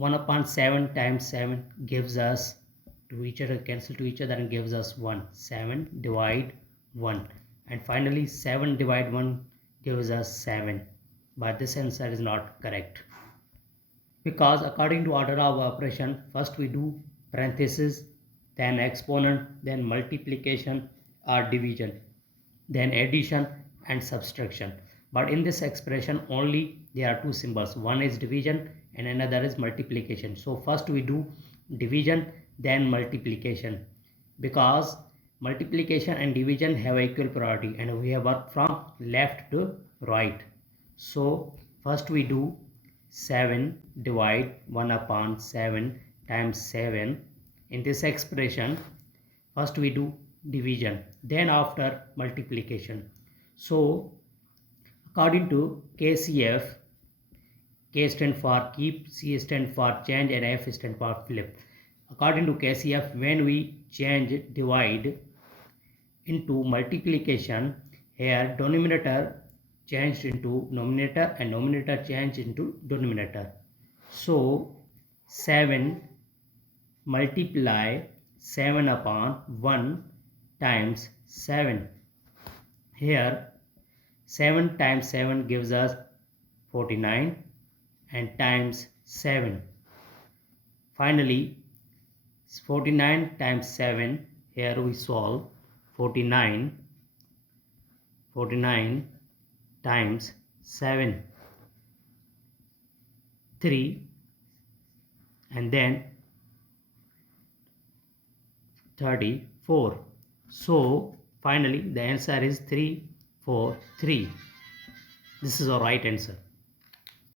1 upon 7 times 7 gives us, to each other cancel to each other and gives us 1. 7 divide 1, and finally 7 divide 1 gives us 7, but this answer is not correct, because according to order of operation, first we do parenthesis, then exponent, then multiplication or division, then addition and subtraction. But in this expression only there are two symbols, one is division and another is multiplication. So first we do division, then multiplication, because multiplication and division have equal priority and we have worked from left to right. So first we do 7 divide 1 upon 7 times 7. In this expression first we do division, then after multiplication. So according to KCF, K stand for keep, C stand for change, and F stand for flip. According to KCF, when we change divide into multiplication, here denominator changed into numerator and numerator changed into denominator. So 7 multiply 7 upon 1 times 7. Here 7 times 7 gives us 49 and times 7. Finally 49 times 7, here we solve 49 times 7, 3, and then 34. So finally the answer is 343. This is our right answer.